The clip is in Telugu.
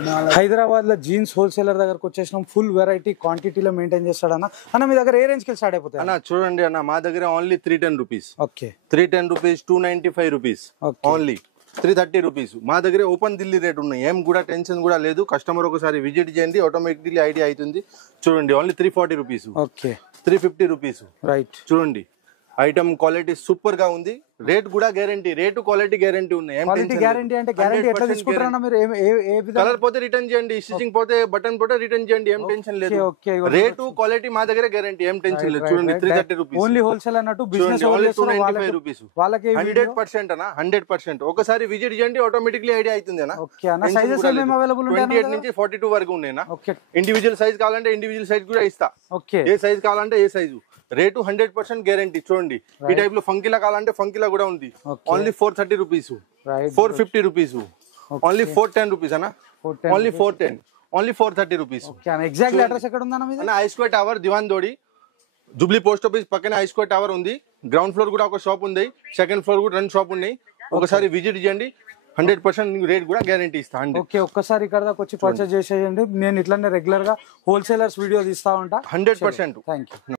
హైదరాబాద్ లో జీన్స్ హోల్సేలర్ దగ్గరకు వచ్చేసినాం. ఫుల్ వెరైటీ క్వాంటిటీలో మెయింటైన్ చేస్తాడన్న. అన్న మీ దగ్గర ఏ రేంజ్ కి స్టార్ట్ అయిపోతాయి అన్న? చూడండి అన్న, మా దగ్గర only 310 rupees. Okay, 310 rupees, 295 rupees, only 330 rupees. మా దగ్గర ఓపెన్ ఢిల్లీ రేట్ ఉన్నాయి. ఏం కూడా టెన్షన్ కూడా లేదు. కస్టమర్ ఒకసారి విజిట్ చేయండి, ఆటోమేటిక్లీ ఐడియా అవుతుంది. చూడండి, only 340 rupees, okay, 350 rupees. Right. చూడండి, ఐటమ్ క్వాలిటీ సూపర్ గా ఉంది. రేట్ కూడా గ్యారంటీ, రేటు క్వాలిటీ గ్యారంటీ ఉన్నాయి. గ్యారంటీ అంటే గ్యారంటీ ఎట్లా తీసుకుంటారన్నా మీరు? కలర్ పోతే రిటర్న్ చేయండి, స్టిచింగ్ పోతే బటన్ పోతే రిటర్న్ చేయండి, ఏం టెన్షన్ లేదు. రేటు క్వాలిటీ మా దగ్గర గ్యారంటీ, ఏం టెన్షన్ లేదు. చూడండి, 330 రూపీస్ ఓన్లీ హోల్సేల్ అన్నట్టు. బిజినెస్ 295 రూపీస్ వాళ్ళకి 100% అన్న, 100%. ఒకసారి విజిట్ చేయండి, ఆటోమేటిక్లీ ఐడియా అవుతుంది అన్న. 28 నుంచి 42 వరకు ఉన్నాయినా. ఇండివిజువల్ సైజ్ కావాలంటే ఇండివిజువల్ సైజ్ కూడా ఇస్తా. ఏ సైజ్ కావాలంటే ఏ సైజు. Rate 100% guarantee. చూడండి, ఈ టైప్ లో ఫంకిలా కావాలంటే ఫంకిలా కూడా ఉంది. Only 430 rupees, 450 rupees, only 410 rupees అన్న. Only 410, only 430 rupees. Exactly address ఎక్కడ ఉందన్న? I square tower, Diwan Devdi, jubilee post office పక్కనే ఐస్క్వేర్ టవర్ ఉంది. గ్రౌండ్ ఫ్లోర్ కూడా ఒక షాప్ ఉంది, సెకండ్ ఫ్లోర్ కూడా 2 షాప్ ఉన్నాయి. ఒకసారి విజిట్ చేయండి, 100% రేట్ కూడా గ్యారంటీ ఇస్తా. ఓకే, ఒక్కసారి ఇక్కడ దాకా వచ్చి పర్చేజ్ చేసేయండి. నేను ఇట్లానే రెగ్యులర్ గా హోల్సేలర్స్ వీడియో తీస్తా ఉంటా. 100%. Thank you.